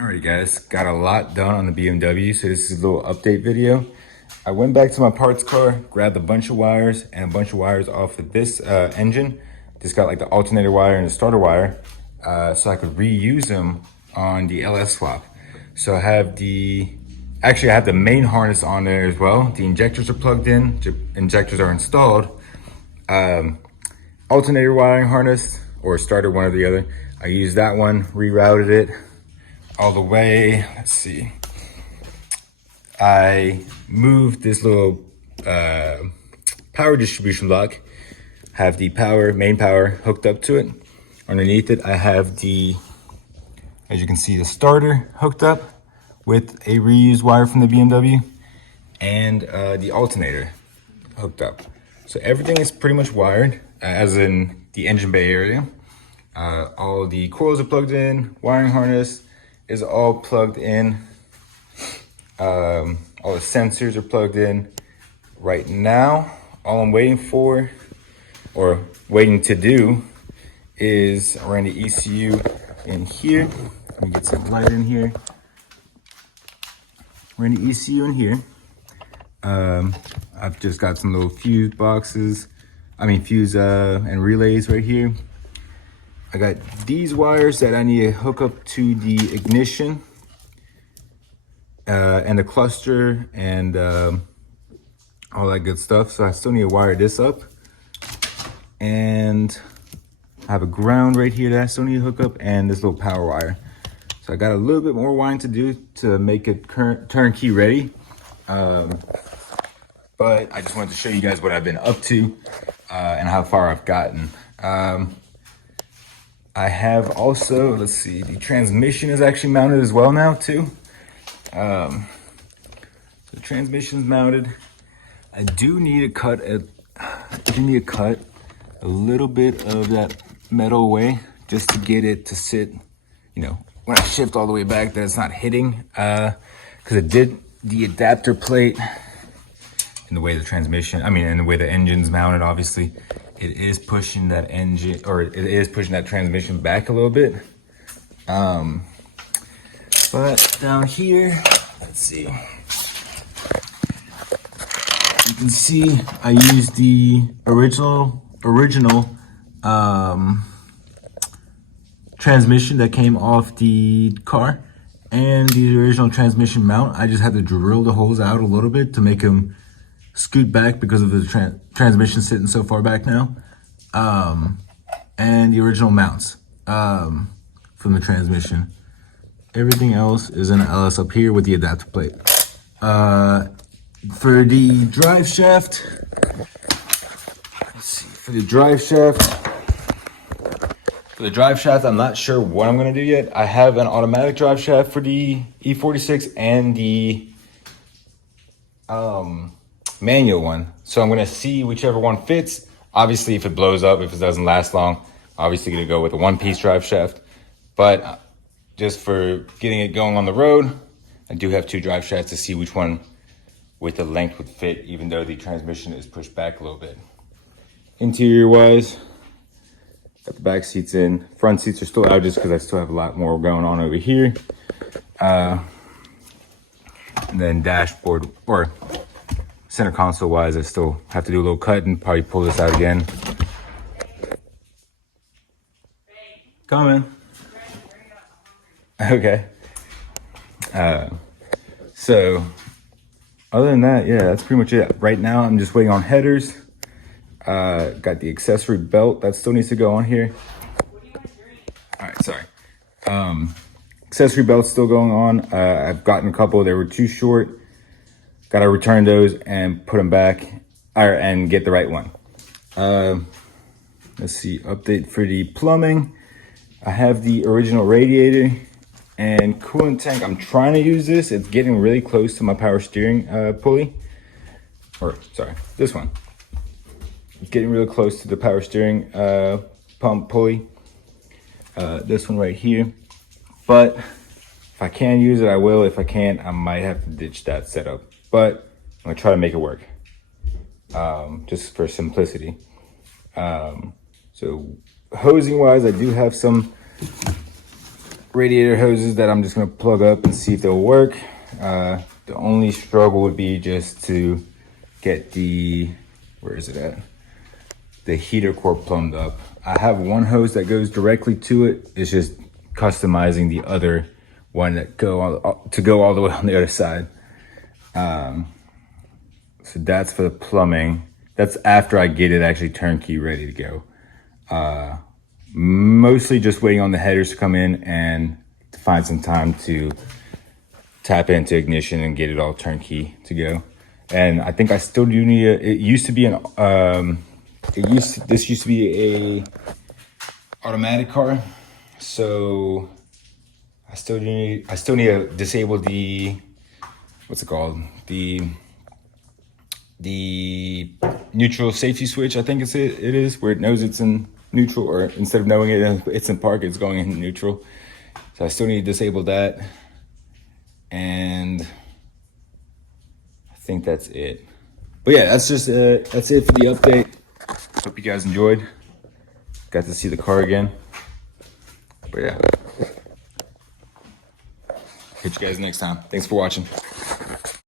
Alright guys, got a lot done on the BMW, so this is a little update video. I went back to my parts car, grabbed a bunch of wires and a bunch of wires off of this engine. Just got like the alternator wire and the starter wire, so I could reuse them on the LS swap. So I have I have the main harness on there as well. The injectors are plugged in, the injectors are installed. Alternator wiring harness or starter, one or the other. I used that one, rerouted it all the way. Let's see. I moved this little power distribution block. Have the main power hooked up to it. Underneath it, I have as you can see, the starter hooked up with a reused wire from the BMW and the alternator hooked up. So everything is pretty much wired, as in the engine bay area. All the coils are plugged in, wiring harness is all plugged in. All the sensors are plugged in. Right now, all I'm waiting for, or waiting to do, is run the ECU in here. Let me get some light in here. Run the ECU in here. I've just got some little fuse and relays right here. I got these wires that I need to hook up to the ignition and the cluster and all that good stuff. So I still need to wire this up. And I have a ground right here that I still need to hook up, and this little power wire. So I got a little bit more wiring to do to make it turnkey ready. But I just wanted to show you guys what I've been up to and how far I've gotten. I have also, let's see, the transmission is actually mounted as well now too. So the transmission's mounted. I do need to cut a little bit of that metal away just to get it to sit, when I shift all the way back, that it's not hitting. Because the adapter plate, and the way the and the way the engine's mounted, obviously, it is pushing that transmission back a little bit. But down here, let's see. You can see I used the original transmission that came off the car and the original transmission mount. I just had to drill the holes out a little bit to make them scoot back because of the transmission sitting so far back now. And the original mounts from the transmission. Everything else is in the LS up here with the adapter plate. For the drive shaft, let's see, for the drive shaft, I'm not sure what I'm gonna do yet. I have an automatic drive shaft for the E46 and the manual one. So I'm gonna see whichever one fits. Obviously, if it blows up, if it doesn't last long, obviously gonna go with a one-piece drive shaft. But just for getting it going on the road, I do have two drive shafts to see which one with the length would fit, even though the transmission is pushed back a little bit. Interior wise, got the back seats in. Front seats are still out just because I still have a lot more going on over here. And then dashboard or center console wise, I still have to do a little cut and probably pull this out again. Coming. Okay. So other than that, yeah, that's pretty much it. Right now, I'm just waiting on headers. Got the accessory belt that still needs to go on here. All right, sorry. Accessory belt's still going on. I've gotten a couple. They were too short. Got to return those and put them back, and get the right one. Let's see, update for the plumbing. I have the original radiator and coolant tank. I'm trying to use this. It's getting really close to my power steering pulley. This one. It's getting really close to the power steering pump pulley. This one right here. But if I can use it, I will. If I can't, I might have to ditch that setup. But I'm gonna try to make it work, just for simplicity. So hosing wise, I do have some radiator hoses that I'm just gonna plug up and see if they'll work. The only struggle would be just to get the, where is it at? The heater core plumbed up. I have one hose that goes directly to it. It's just customizing the other one that go all the way on the other side. So that's for the plumbing. That's after I get it actually turnkey ready to go. Mostly just waiting on the headers to come in and to find some time to tap into ignition and get it all turnkey to go. And I think I still do need it used to be this used to be a automatic car. So I still need to disable the, what's it called? The neutral safety switch, I think it is, where it knows it's in neutral, or instead of knowing it's in park, it's going in neutral. So I still need to disable that. And I think that's it. But yeah, that's it for the update. Hope you guys enjoyed. Got to see the car again. But yeah. Catch you guys next time. Thanks for watching.